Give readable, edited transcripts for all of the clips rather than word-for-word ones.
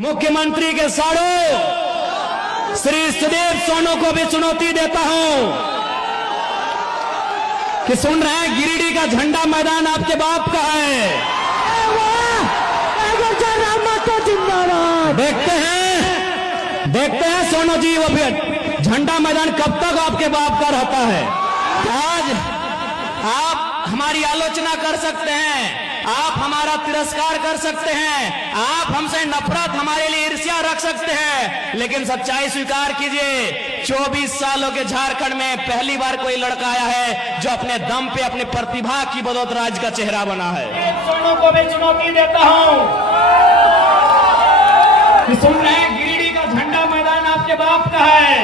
मुख्यमंत्री के साड़ू श्री सुदीप सोनू को भी चुनौती देता हूं कि सुन रहे हैं गिरिडीह का झंडा मैदान आपके बाप का है। देखते हैं सोनू जी वो फिर झंडा मैदान कब तक आपके बाप का रहता है। आज आप हमारी आलोचना कर सकते हैं, आप हमारा तिरस्कार कर सकते हैं, आप हमसे नफरत, हमारे लिए ईर्ष्या रख सकते हैं, लेकिन सच्चाई स्वीकार कीजिए 24 सालों के झारखंड में पहली बार कोई लड़का आया है जो अपने दम पे, अपने प्रतिभा की बदौलत राज्य का चेहरा बना है। सोनू को मैं चुनौती देता हूं कि सुन रहे हैं गिरिडीह का झंडा मैदान आपके बाप का है।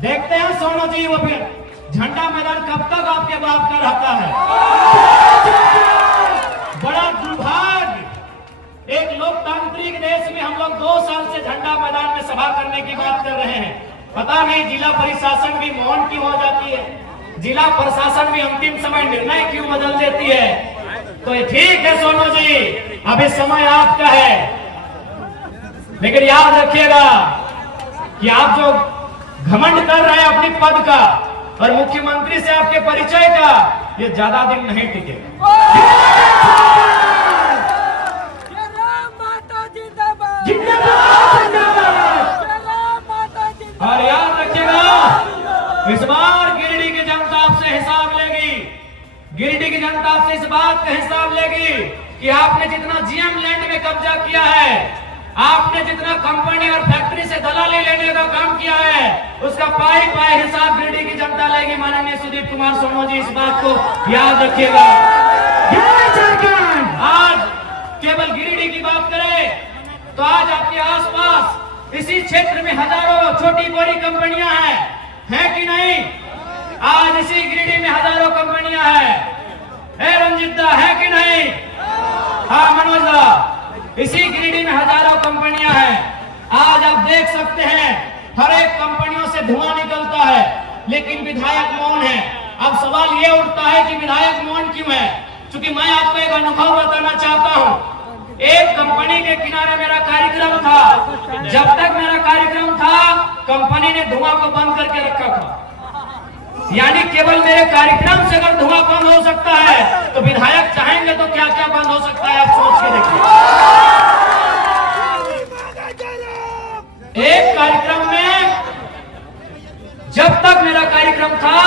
देखते हैं सोनू जी वो फिर झंडा मैदान कब तक आपके बाप का रहता है। बड़ा दुर्भाग्य, एक लोकतांत्रिक देश में हम लोग 2 साल से झंडा मैदान में सभा करने की बात कर रहे हैं। पता नहीं जिला प्रशासन भी मौन क्यों हो जाती है, जिला प्रशासन भी अंतिम समय निर्णय क्यों बदल देती है। तो ये ठीक है सोनू जी, अभी समय आपका है, लेकिन याद रखिएगा कि आप जो घमंड कर रहे हैं अपनी पद का और मुख्यमंत्री से आपके परिचय का, ये ज्यादा दिन नहीं टिकेगा। और याद रखिएगा इस बार गिरिडीह की जनता आपसे हिसाब लेगी। गिरिडीह की जनता आपसे इस बात का हिसाब लेगी कि आपने जितना जीएम लैंड में कब्जा किया है, आपने जितना कंपनी और फैक्ट्री से दलाली लेने का काम किया है, उसका पाई पाई हिसाब गिरिडीह की जनता लेगी। माननीय सुदीप कुमार सोनू जी, इस बात को याद रखिएगा। आज केवल गिरिडीह की बात करें तो आज आपके आसपास इसी क्षेत्र में हजारों छोटी बड़ी कंपनियां हैं कि नहीं? आज इसी गिरिडीह में हजारों कंपनियां हैं, रंजित दा, है कि नहीं? हाँ मनोज दा, इसी गिरिडीह में हजारों कंपनियां हैं। आज आप देख सकते हैं हर एक कंपनियों से धुआं निकलता है, लेकिन विधायक मौन है। अब सवाल ये उठता है कि विधायक मौन क्यों है? क्योंकि मैं आपको एक अनुभव बताना चाहता हूं। एक कंपनी के किनारे मेरा कार्यक्रम था, जब तक मेरा कार्यक्रम था कंपनी ने धुआं को बंद करके रखा था। यानी केवल मेरे कार्यक्रम से अगर धुआं बंद हो सकता है तो विधायक चाहेंगे तो क्या क्या बंद हो सकता है, आप सोच के देखिए। एक कार्यक्रम में जब तक मेरा कार्यक्रम था,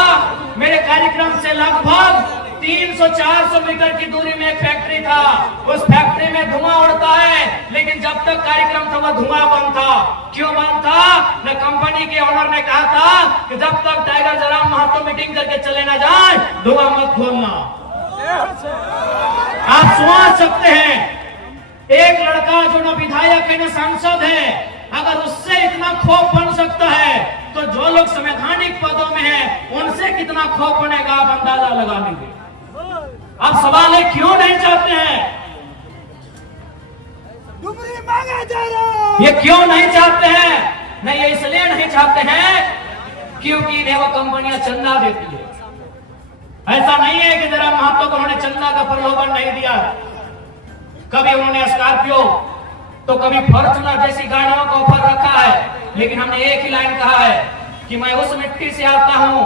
मेरे कार्यक्रम से लगभग 300-400 मीटर की दूरी में एक फैक्ट्री था। उस फैक्ट्री में धुआं उड़ता है, लेकिन जब तक कार्यक्रम था वह धुआं बंद था। क्यों बंद था? न कंपनी के ओनर ने कहा था कि जब तक टाइगर जराम महतो मीटिंग करके चले ना जाए धुआं मत खोलना। आप सोच सकते हैं एक लड़का जो न विधायक है न सांसद है, अगर उससे इतना खौफ बन सकता है तो जो लोग संवैधानिक पदों में हैं उनसे कितना खौफ बनेगा, आप अंदाजा लगा लीजिए। अब सवाल है क्यों नहीं चाहते हैं? ये क्यों नहीं चाहते हैं? नहीं, ये इसलिए नहीं चाहते हैं क्योंकि इन्हें वो कंपनियां चंदा देती है। ऐसा नहीं है कि जरा महतो को उन्होंने चंदा का प्रलोभन नहीं दिया। कभी उन्होंने स्कॉर्पियो तो कभी फॉर्च्यूनर जैसी गाड़ियों का ऑफर रखा है, लेकिन हमने एक ही लाइन कहा है कि मैं उस मिट्टी से आता हूं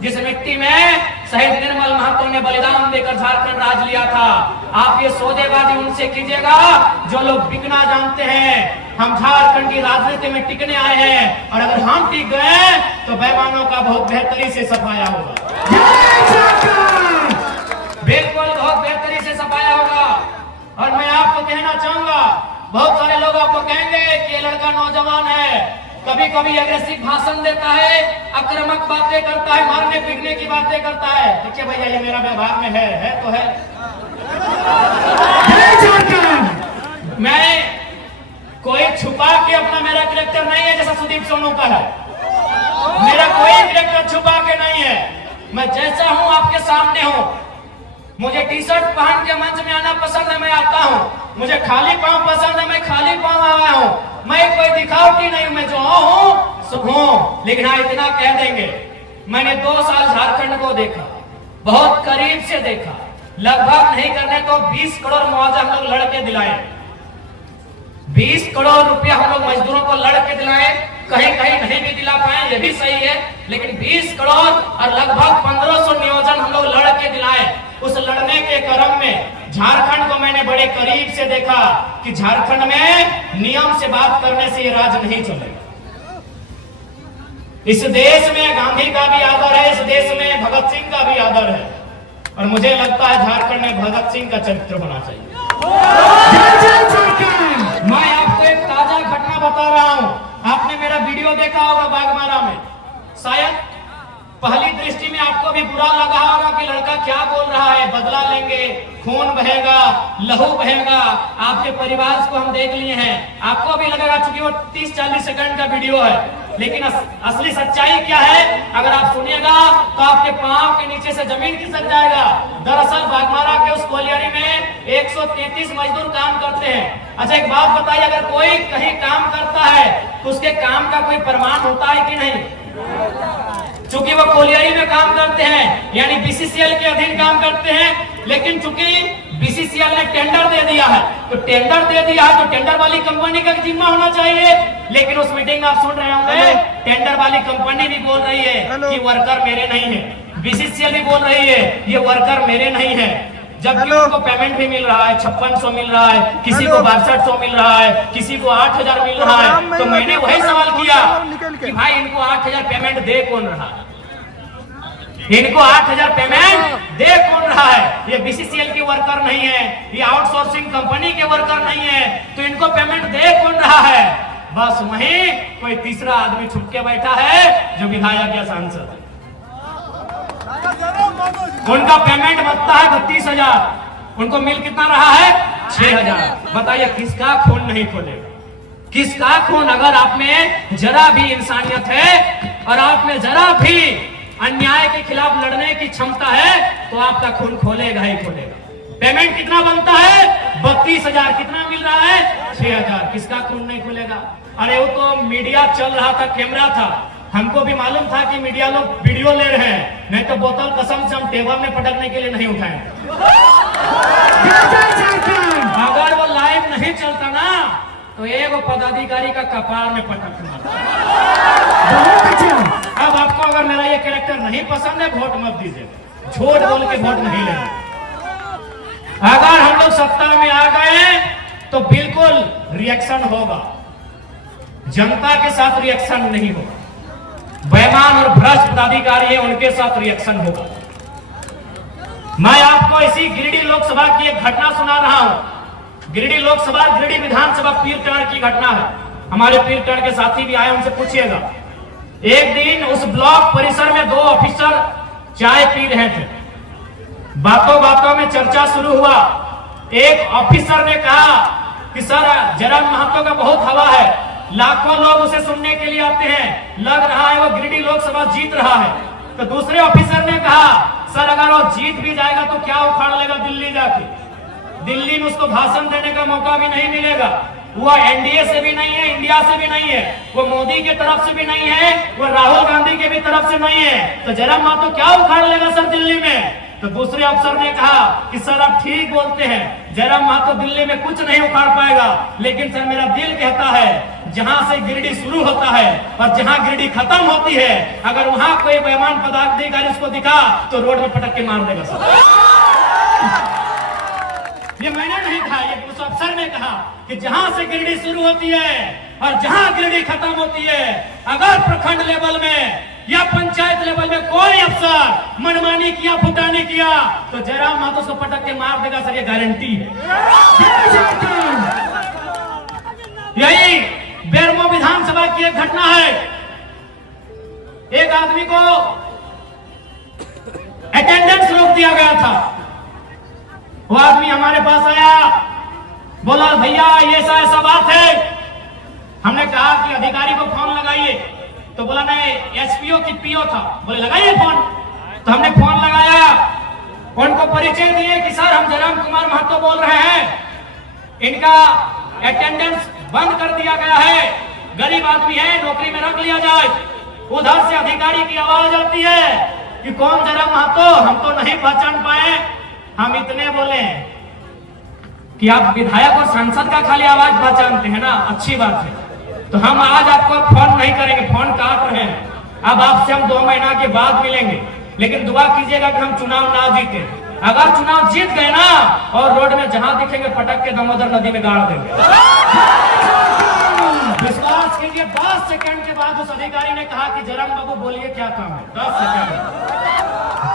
जिस मिट्टी में शहीद निर्मल महतो ने बलिदान देकर झारखंड राज लिया था। आप ये सौदेबाजी उनसे कीजिएगा जो लोग बिकना जानते हैं। हम झारखंड की राजनीति में टिकने आए हैं, और अगर हम टिक गए तो बेईमानों का बहुत बेहतरी से सफाया होगा। बिल्कुल बहुत बेहतरी से सफाया होगा। और मैं आपको कहना चाहूंगा, बहुत सारे लोग आपको कहेंगे कि ये लड़का नौजवान है, कभी कभी एग्रेसिव भाषण देता है, आक्रामक बातें करता है, मारने पीटने की बातें करता है। देखिए भैया, ये मेरा व्यवहार में है तो है। मैं कोई छुपा के अपना मेरा कैरेक्टर नहीं है जैसा सुदीप सोनू का है। मेरा कोई कैरेक्टर छुपा के नहीं है, मैं जैसा हूं आपके सामने हूं। मुझे टी शर्ट पहन के मंच में आना पसंद है, मैं आता हूं। मुझे खाली पांव पसंद है, मैं खाली पांव आया हूं। मैं कोई दिखावटी नहीं, मैं जो हूं सो हूं। लेकिन हाँ, इतना कह देंगे, मैंने 2 साल झारखंड को देखा, बहुत करीब से देखा। लगभग नहीं करने तो 20 करोड़ मुआवजा हम लोग लड़के दिलाए। 20 करोड़ रुपया हम लोग मजदूरों को लड़के दिलाए। कहीं कहीं नहीं भी दिला पाए, ये भी सही है, लेकिन 20 करोड़ और लगभग 1500 नियोजन हम लोग लड़के दिलाए। उस लड़ने के क्रम में झारखंड को मैंने बड़े करीब से देखा कि झारखंड में नियम से बात करने से ये राज नहीं चलेगा। इस देश में गांधी का भी आदर है, इस देश में भगत सिंह का भी आदर है, और मुझे लगता है झारखंड में भगत सिंह का चरित्र होना चाहिए। मैं आपको एक ताजा घटना बता रहा हूं। आपने मेरा वीडियो देखा होगा बागमारा में, शायद पहली दृष्टि में आपको भी बुरा लगा होगा कि लड़का क्या बोल रहा है, बदला लेंगे, खून बहेगा, लहू बहेगा। आपके परिवार को हम देख लिए हैं, आपको भी लगेगा चूंकि वो 30-40 सेकंड का वीडियो है, लेकिन असली सच्चाई क्या है अगर आप सुनिएगा तो आपके पांव के नीचे से जमीन खिसक जाएगा। दरअसल बागमारा के उस कोलियारी में 133 मजदूर काम करते हैं। अच्छा एक बात बताइए, अगर कोई कहीं काम करता है तो उसके काम का कोई प्रमाण होता है कि नहीं? चूंकि वो कोलियारी में काम करते हैं, यानी बीसीसीएल के अधीन काम करते हैं, लेकिन चूंकि बीसीसीएल ने टेंडर दे दिया है, तो टेंडर दे दिया है तो टेंडर वाली कंपनी का जिम्मा होना चाहिए। लेकिन उस मीटिंग में आप सुन रहे होंगे, टेंडर वाली कंपनी भी बोल रही है कि वर्कर मेरे नहीं है, बीसीसीएल भी बोल रही है ये वर्कर मेरे नहीं है, जबकि उनको पेमेंट भी मिल रहा है, 5600 मिल रहा है, किसी को 6200 मिल रहा है, किसी को 8000 मिल रहा है। तो मैंने वही सवाल किया कि भाई इनको 8000 पेमेंट दे कौन रहा है? इनको 8000 पेमेंट दे कौन रहा है? ये बीसीसीएल के वर्कर नहीं है, ये आउटसोर्सिंग कंपनी के वर्कर नहीं है, तो इनको पेमेंट दे कौन रहा है? बस वहीं कोई तीसरा आदमी छुप के बैठा है जो विधायक या सांसद है। उनका पेमेंट बनता है 32,000, उनको मिल कितना रहा है? 6,000। बताइए किसका खून नहीं खोलेगा? किसका खून? अगर आप में जरा भी इंसानियत है और आप में जरा भी अन्याय के खिलाफ लड़ने की क्षमता है तो आपका खून खोलेगा ही खोलेगा। पेमेंट कितना बनता है? 32,000। कितना मिल रहा है? 6,000। किसका खून नहीं खोलेगा? अरे वो तो मीडिया चल रहा था, कैमरा था, हमको भी मालूम था कि मीडिया लोग वीडियो ले रहे हैं, नहीं तो बोतल कसम से हम टेबल में पटकने के लिए नहीं उठाए। अगर वो लाइव नहीं चलता ना तो एक पदाधिकारी का कपार में पटकना। अब आपको अगर मेरा ये कैरेक्टर नहीं पसंद है, वोट मत दीजिए, झूठ बोल के वोट नहीं लेना। अगर हम लोग सत्ता में आ गए तो बिल्कुल रिएक्शन होगा, जनता के साथ रिएक्शन नहीं होगा। बेईमान और भ्रष्ट पदाधिकारी है, उनके साथ रिएक्शन होगा। मैं आपको इसी गिरिडीह लोकसभा की एक घटना सुना रहा हूं। गिरिडीह लोकसभा, गिरिडीह विधानसभा पीरटन की घटना है। हमारे पीरटन के साथी भी आए, उनसे पूछिएगा। एक दिन उस ब्लॉक परिसर में 2 ऑफिसर चाय पी रहे थे। बातों बातों में चर्चा शुरू हुआ। एक ऑफिसर ने कहा कि सर जयराम महतो का बहुत हवा है, लाखों लोग उसे सुनने के लिए आते हैं, लग रहा है वो गिरिडीह लोकसभा जीत रहा है। तो दूसरे ऑफिसर ने कहा सर अगर वो जीत भी जाएगा तो क्या उखाड़ लेगा दिल्ली जाके? दिल्ली में उसको भाषण देने का मौका भी नहीं मिलेगा। वो एनडीए से भी नहीं है, इंडिया से भी नहीं है, वो मोदी के तरफ से भी नहीं है, वो राहुल गांधी के भी तरफ से नहीं है, तो जयराम महतो क्या उखाड़ लेगा सर दिल्ली में? तो दूसरे अफसर ने कहा कि सर आप ठीक बोलते हैं, जयराम महतो दिल्ली में कुछ नहीं उखाड़ पाएगा, लेकिन सर मेरा दिल कहता है जहां से गिरिडीह शुरू होता है और जहां गिरिडीह खत्म होती है, अगर वहां कोई बेईमान पदाधिकारी उसको दिखा तो रोड में पटक के मार देगा सर। ये मैंने नहीं कहा, ये उस अफसर ने कहा कि जहां से गिरिडीह शुरू होती है और जहां गिरिडीह खत्म होती है, अगर प्रखंड लेवल में या पंचायत लेवल में कोई अफसर मनमानी किया, फुटानी किया, तो जयराम महतो उसको पटक के मार देगा सर, ये गारंटी है। यही बेरमो विधानसभा की एक घटना है। एक आदमी को अटेंडेंस रोक दिया गया था। वो आदमी हमारे पास आया, बोला भैया ये ऐसा बात है। हमने कहा कि अधिकारी को फोन लगाइए, तो बोला नहीं एसपीओ की पीओ था, बोले लगाइए फोन। तो हमने फोन लगाया, उनको परिचय दिए कि सर हम जयराम कुमार महतो बोल रहे हैं, इनका अटेंडेंस बंद कर दिया गया है, गरीब आदमी है, नौकरी में रख लिया जाए। उधर से अधिकारी की आवाज आती है कि कौन जयराम महतो, हम तो नहीं पहचान पाए। हम इतने बोले हैं कि आप विधायक और सांसद का खाली आवाज पहचानते हैं ना, अच्छी बात है। तो हम आज आपको फोन नहीं करेंगे, फोन काट रहे हैं। अब आपसे हम 2 महीना के बाद मिलेंगे, लेकिन दुआ कीजिएगा कि हम चुनाव ना जीते। अगर चुनाव जीत गए ना, और रोड में जहां दिखेंगे पटक के दामोदर नदी में गाड़ देंगे। विश्वास कीजिए, 10 सेकंड के बाद उस अधिकारी ने कहा कि जयराम बाबू बोलिए क्या काम है।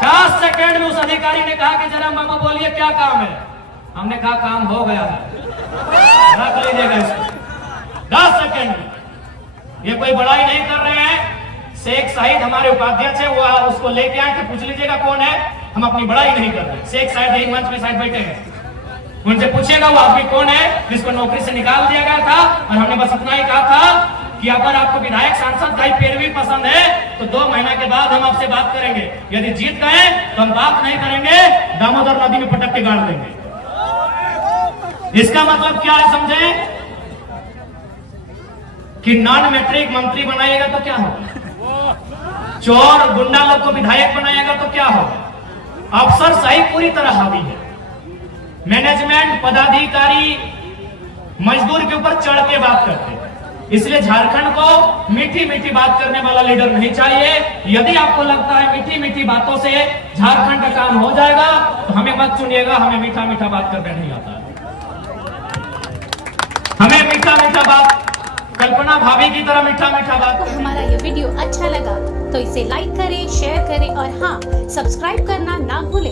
10 सेकंड में उस अधिकारी ने कहा कि जयराम बाबू बोलिए क्या काम है। हमने कहा काम हो गया है, रख लीजिएगा इसको। 10 सेकंड में, ये कोई बड़ाई नहीं कर रहे हैं। शेख शाहिद हमारे उपाध्यक्ष है, वो उसको लेके आए, पूछ लीजिएगा कौन है। हम अपनी बड़ाई नहीं कर रहे। शेख शाहिद यही मंच में शायद बैठे हैं, उनसे पूछेगा वो आदमी कौन है जिसको नौकरी से निकाल दिया गया था। और हमने बस इतना ही कहा था कि अगर आपको विधायक सांसद का ही पैरवी पसंद है तो 2 महीना के बाद हम आपसे बात करेंगे। यदि जीत गए तो हम बात नहीं करेंगे, दामोदर नदी में पटक के गाड़ देंगे। इसका मतलब क्या है समझे, कि नॉन मैट्रिक मंत्री बनाइएगा तो क्या होगा, चोर गुंडा लोग को विधायक बनाइएगा तो क्या होगा। अफसर सही पूरी तरह हावी है, मैनेजमेंट पदाधिकारी मजदूर के ऊपर चढ़ के बात करते हैं। इसलिए झारखंड को मीठी मीठी बात करने वाला लीडर नहीं चाहिए। यदि आपको लगता है मीठी मीठी बातों से झारखंड का काम हो जाएगा तो हमें मत चुनिएगा, हमें मीठा मीठा बात करने नहीं आता। हमें मीठा मीठा बात, कल्पना भाभी की तरह मीठा मीठा बात। आपको हमारा ये वीडियो अच्छा लगा तो इसे लाइक करें, शेयर करें और हाँ, सब्सक्राइब करना ना भूलें।